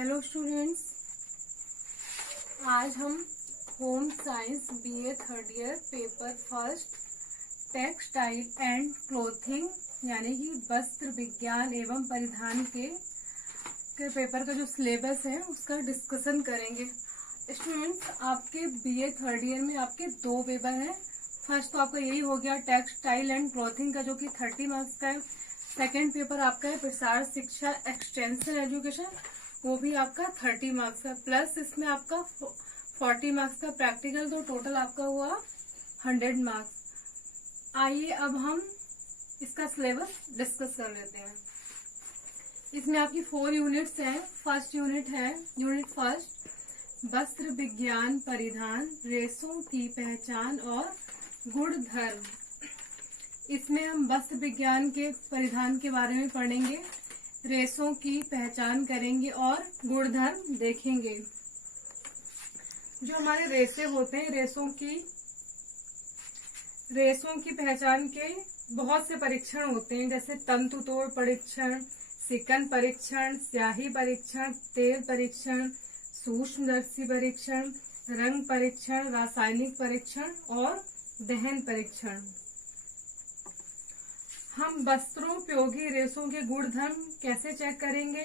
Hello students, आज हम home science BA third year paper first textile and clothing यानी कि वस्त्र विज्ञान एवं परिधान के पेपर का जो सिलेबस है उसका डिस्कशन करेंगे। स्टूडेंट्स, आपके बीए थर्ड ईयर में आपके दो पेपर हैं। फर्स्ट तो आपका यही हो गया टेक्सटाइल एंड क्लोथिंग का, जो कि 30 मार्क्स का है। सेकेंड पेपर आपका है प्रसार शिक्षा एक्सटेंशन एजुकेशन, वो भी आपका 30 मार्क्स का, प्लस इसमें आपका 40 मार्क्स का प्रैक्टिकल, तो टोटल आपका हुआ 100 मार्क्स। आइए अब हम इसका सिलेबस डिस्कस कर लेते हैं। इसमें आपकी 4 यूनिट्स हैं। फर्स्ट यूनिट है यूनिट फर्स्ट, वस्त्र विज्ञान परिधान, रेशों की पहचान और गुणधर्म। इसमें हम वस्त्र विज्ञान के परिधान के बारे में पढ़ेंगे, रेशों की पहचान करेंगे और गुणधर्म देखेंगे। जो हमारे रेशे होते हैं, रेशों की पहचान के बहुत से परीक्षण होते हैं, जैसे तंतु तोड़ परीक्षण, सिकन परीक्षण, स्याही परीक्षण, तेल परीक्षण, सूक्ष्मदर्शी परीक्षण, रंग परीक्षण, रासायनिक परीक्षण और दहन परीक्षण। हम वस्त्रोपयोगी रेशों के गुणधर्म कैसे चेक करेंगे,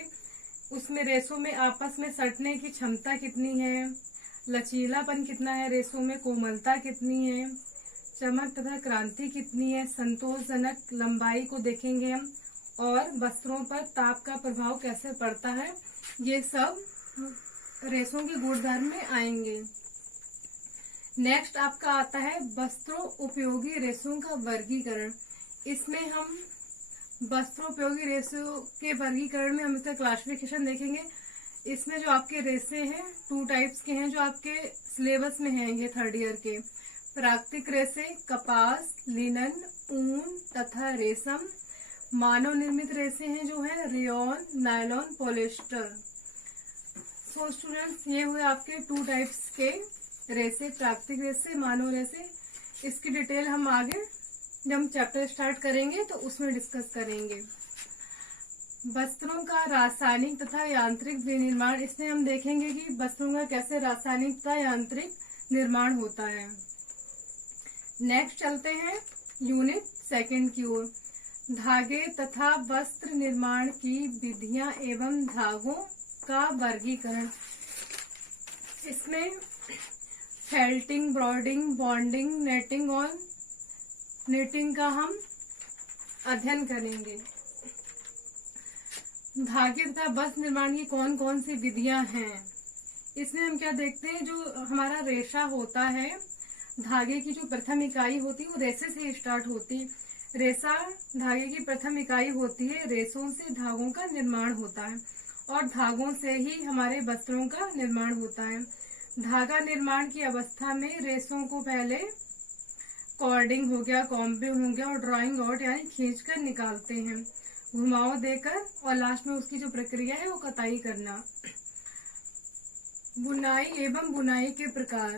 उसमें रेशों में आपस में सटने की क्षमता कितनी है, लचीलापन कितना है रेशों में, कोमलता कितनी है, चमक तथा क्रांति कितनी है, संतोषजनक लंबाई को देखेंगे हम, और वस्त्रों पर ताप का प्रभाव कैसे पड़ता है, ये सब रेशों के गुणधर्म में आएंगे। नेक्स्ट आपका आता है वस्त्रों उपयोगी रेशों का वर्गीकरण। इसमें हम वस्त्रोपयोगी रेशों के वर्गीकरण में हम इसका क्लासिफिकेशन देखेंगे। इसमें जो आपके रेशे हैं 2 टाइप्स के हैं, जो आपके सिलेबस में हैं ये थर्ड ईयर के। प्राकृतिक रेशे कपास, लिनन, ऊन तथा रेशम। मानव निर्मित रेशे हैं जो है rayon, nylon, polyester. So students, ये हुए आपके 2 टाइप्स के रेशे, प्राकृतिक रेशे, मानव रेशे। इसकी डिटेल हम आगे जब हम चैप्टर स्टार्ट करेंगे तो उसमें डिस्कस करेंगे। वस्त्रों का रासायनिक तथा यांत्रिक विनिर्माण, इसमें हम देखेंगे कि वस्त्रों का कैसे रासायनिक तथा यांत्रिक निर्माण होता है। नेक्स्ट चलते हैं यूनिट सेकंड की ओर, धागे तथा वस्त्र निर्माण की विधियां एवं धागों का वर्गीकरण। इसमें फेल्टिंग, ब्रॉडिंग, बॉन्डिंग, नेटिंग और निटिंग का हम अध्ययन करेंगे। धागे तथा वस्त्र निर्माण की कौन कौन सी विधियां हैं, इसमें हम क्या देखते हैं, जो हमारा रेशा होता है, धागे की जो प्रथम इकाई होती है वो रेशे से स्टार्ट होती है। रेशा धागे की प्रथम इकाई होती है, रेशों से धागों का निर्माण होता है और धागों से ही हमारे वस्त्रों का निर्माण होता है। धागा निर्माण की अवस्था में रेशों को पहले कॉर्डिंग हो गया, कॉम्बिंग हो गया और ड्राइंग आउट यानी खींचकर निकालते हैं, घुमाव देकर, और लास्ट में उसकी जो प्रक्रिया है वो कताई करना। बुनाई एवं बुनाई के प्रकार,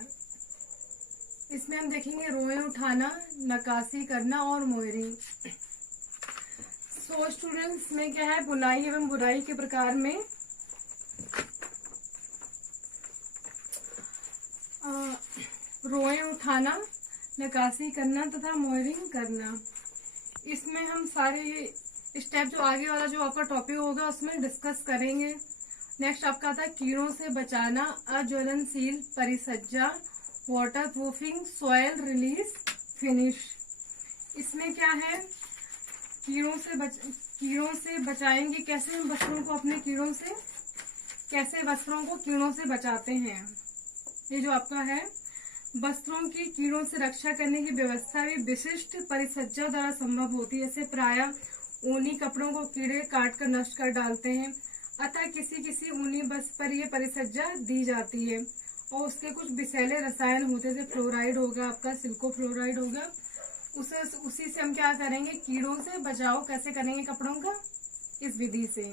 इसमें हम देखेंगे रोएं उठाना, नक्काशी करना और मोहरिंग। सो स्टूडेंट्स, में क्या है बुनाई एवं बुनाई के प्रकार में रोएं उठाना, नक्काशी करना तथा मोहरिंग करना। इसमें हम सारे स्टेप जो आगे वाला जो आपका टॉपिक होगा उसमें डिस्कस करेंगे। नेक्स्ट आपका आता है कीड़ों से बचाना, अज्वलनशील परिसज्जा, waterproofing, soil release finish. इसमें क्या है, कीड़ों से बचाएंगे, कैसे हम वस्त्रों को अपने कीड़ों से, कैसे वस्त्रों को कीड़ों से बचाते हैं। ये जो आपका है वस्त्रों की कीड़ों से रक्षा करने की व्यवस्था भी विशिष्ट परिसज्जा द्वारा संभव होती है। जैसे प्रायः ऊनी कपड़ों को कीड़े काट कर नष्ट कर डालते हैं, अतः किसी किसी ऊनी वस्त्र पर यह परिसज्जा दी जाती है और उसके कुछ विषैले रसायन होते हैं, जैसे फ्लोराइड होगा, आपका सिल्को फ्लोराइड होगा, उसी से हम क्या करेंगे, कीड़ों से बचाव कैसे करेंगे कपड़ों का, इस विधि से।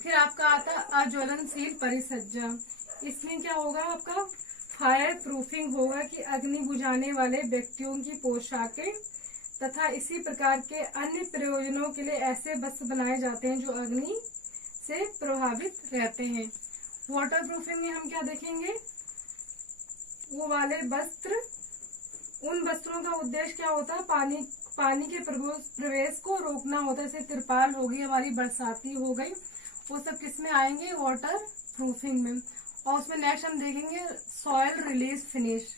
फिर आपका आता अज्वलनशील परिसज्जा। इसमें क्या होगा, आपका फायर प्रूफिंग होगा कि अग्नि बुझाने वाले व्यक्तियों की पोशाकें तथा इसी प्रकार के अन्य प्रयोजनों के लिए ऐसे वस्त्र बनाए जाते हैं जो अग्नि से प्रभावित रहते हैं। वाटर प्रूफिंग में हम क्या देखेंगे, वो वाले वस्त्र, उन वस्त्रों का उद्देश्य क्या होता है, पानी के प्रवेश को रोकना होता है। जैसे तिरपाल हो गई, हमारी बरसाती हो गई, वो सब किस में आएंगे, वाटर प्रूफिंग में। और उसमें नेक्स्ट हम देखेंगे सॉइल रिलीज फिनिश।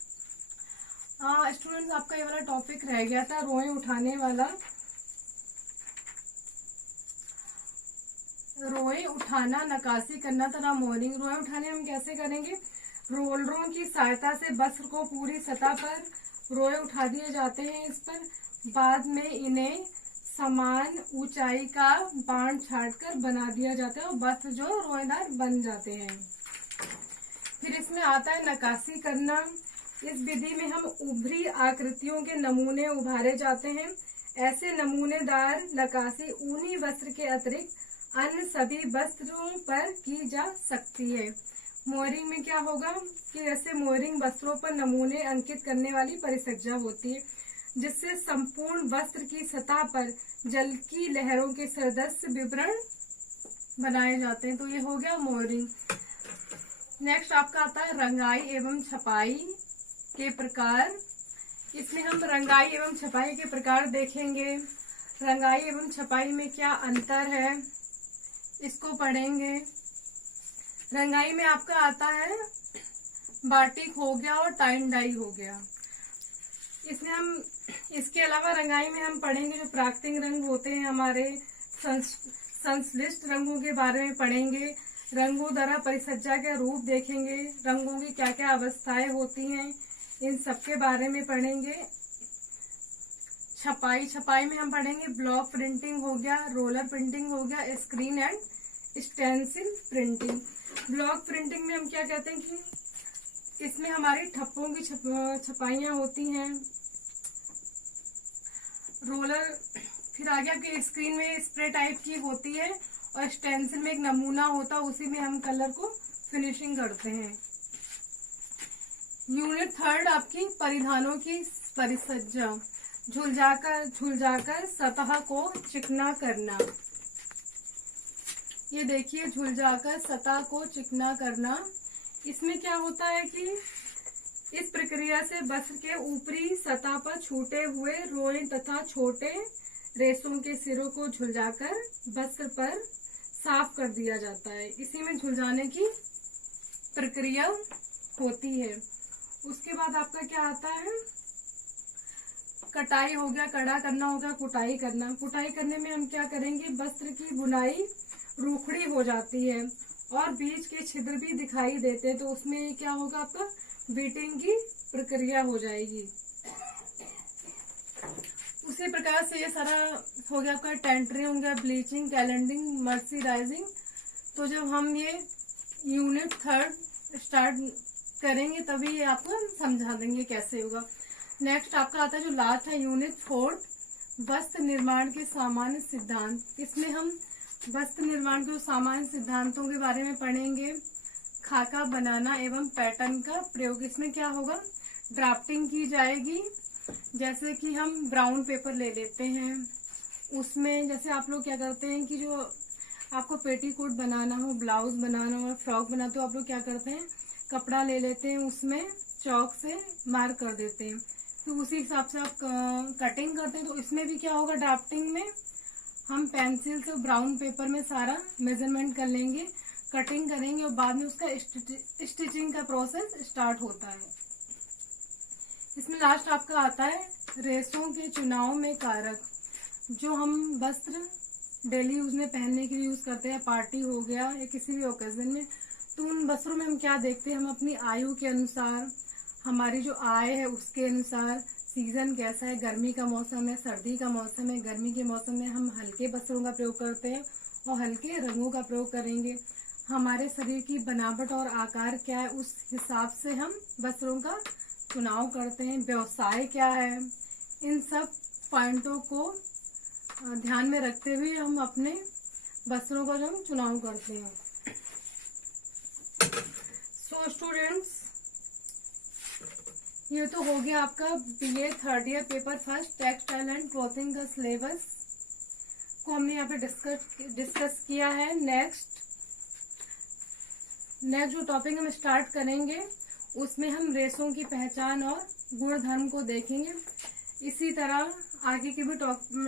स्टूडेंट्स, आपका ये वाला टॉपिक रह गया था, रोए उठाने वाला। रोए उठाना, नकाशी करना तथा मोरिंग। रोए उठाने हम कैसे करेंगे, रोलरों की सहायता से वस्त्र को पूरी सतह पर रोए उठा दिए जाते हैं। इस पर बाद में इन्हें समान ऊंचाई का बांध छाटकर बना दिया जाता है और वस्त्र जो रोएदार बन जाते हैं। फिर इसमें आता है नकाशी करना। इस विधि में हम उभरी आकृतियों के नमूने उभारे जाते हैं। ऐसे नमूनेदार नकाशी ऊनी वस्त्र के अतिरिक्त अन्य सभी वस्त्रों पर की जा सकती है। मोयरिंग में क्या होगा कि जैसे मोयरिंग वस्त्रों पर नमूने अंकित करने वाली परिसज्जा होती है, जिससे संपूर्ण वस्त्र की सतह पर जल की लहरों के सदस्य विवरण बनाए जाते हैं। तो ये हो गया मोयरिंग। नेक्स्ट आपका आता है रंगाई एवं छपाई के प्रकार। इसमें हम रंगाई एवं छपाई के प्रकार देखेंगे। रंगाई एवं छपाई में क्या अंतर है, इसको पढ़ेंगे। रंगाई में आपका आता है बाटिक हो गया और टाइन डाई हो गया। इसमें हम, इसके अलावा रंगाई में हम पढ़ेंगे जो प्राकृतिक रंग होते हैं, हमारे संश्लिष्ट रंगों के बारे में पढ़ेंगे। रंगों द्वारा परिसज्जा का रूप देखेंगे। रंगों की क्या क्या अवस्थाएं होती हैं, इन सब के बारे में पढ़ेंगे। छपाई में हम पढ़ेंगे ब्लॉक प्रिंटिंग हो गया, रोलर प्रिंटिंग हो गया, screen and stencil printing. Block printing में हम क्या कहते हैं कि इसमें हमारी ठप्पों की छपाइयां होती हैं। रोलर, फिर आगे आपके स्क्रीन में स्प्रे टाइप की होती है और स्टेंसिल में एक नमूना होता है, उसी में हम कलर को फिनिशिंग करते हैं। यूनिट थर्ड आपकी परिधानों की परिसज्जा। झुलझाकर सतह को चिकना करना। ये देखिए, झुलझाकर सतह को चिकना करना। इसमें क्या होता है कि इस प्रक्रिया से वस्त्र के ऊपरी सतह पर छूटे हुए रोए तथा छोटे रेशों के सिरों को झुलझाकर वस्त्र पर साफ कर दिया जाता है। इसी में झुलझाने की प्रक्रिया होती है। उसके बाद आपका क्या आता है, कटाई हो गया, कड़ा करना हो गया, कुटाई करना। कुटाई करने में हम क्या करेंगे, वस्त्र की बुनाई रूखड़ी हो जाती है और बीच के छिद्र भी दिखाई देते हैं, तो उसमें क्या होगा, आपका बीटिंग की प्रक्रिया हो जाएगी। उसी प्रकार से ये सारा हो गया आपका टेंटरिंग हो गया, ब्लीचिंग, कैलेंडिंग, मर्सराइजिंग। तो जब हम ये यूनिट थर्ड स्टार्ट करेंगे तभी ये आपको समझा देंगे कैसे होगा। नेक्स्ट आपका आता है जो लास्ट है यूनिट फोर्थ, वस्त्र निर्माण के सामान्य सिद्धांत। इसमें हम वस्त्र निर्माण के सामान्य सिद्धांतों के बारे में पढ़ेंगे। खाका बनाना एवं पैटर्न का प्रयोग। इसमें क्या होगा, ड्राफ्टिंग की जाएगी। जैसे कि हम ब्राउन पेपर ले लेते हैं, उसमें जैसे आप लोग क्या करते हैं कि जो आपको पेटीकोट बनाना हो, ब्लाउज बनाना हो, फ्रॉक बनाते हो, आप लोग क्या करते हैं, कपड़ा ले लेते हैं, उसमें चौक से मार्क कर देते हैं, तो उसी हिसाब से आप कटिंग करते हैं। तो इसमें भी क्या होगा, ड्राफ्टिंग में हम पेंसिल से ब्राउन पेपर में सारा मेजरमेंट कर लेंगे, कटिंग करेंगे और बाद में उसका स्टिचिंग का प्रोसेस स्टार्ट होता है। इसमें लास्ट आपका आता है रेशों के चुनाव में कारक। जो हम वस्त्र डेली यूज में पहनने के लिए यूज करते हैं, पार्टी हो गया या किसी भी ओकेजन में, तो उन वस्त्रों में हम क्या देखते हैं, हम अपनी आयु के अनुसार, हमारी जो आय है उसके अनुसार, सीजन कैसा है, गर्मी का मौसम है, सर्दी का मौसम है, गर्मी के मौसम में हम हल्के वस्त्रों का प्रयोग करते हैं और हल्के रंगों का प्रयोग करेंगे। हमारे शरीर की बनावट और आकार क्या है, उस हिसाब से हम वस्त्रों का चुनाव करते हैं। व्यवसाय क्या है, इन सब पॉइंटों को ध्यान में रखते हुए हम अपने वस्त्रों का जो हम चुनाव करते हैं। सो स्टूडेंट्स, ये तो हो गया आपका BA third year paper first textile and clothing का सिलेबस को हमने यहाँ पे डिस्कस किया है। नेक्स्ट जो टॉपिक हम स्टार्ट करेंगे उसमें हम रेसों की पहचान और गुणधर्म को देखेंगे। इसी तरह आगे के भी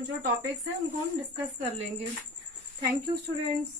जो टॉपिक्स हैं उनको हम डिस्कस कर लेंगे। Thank you students.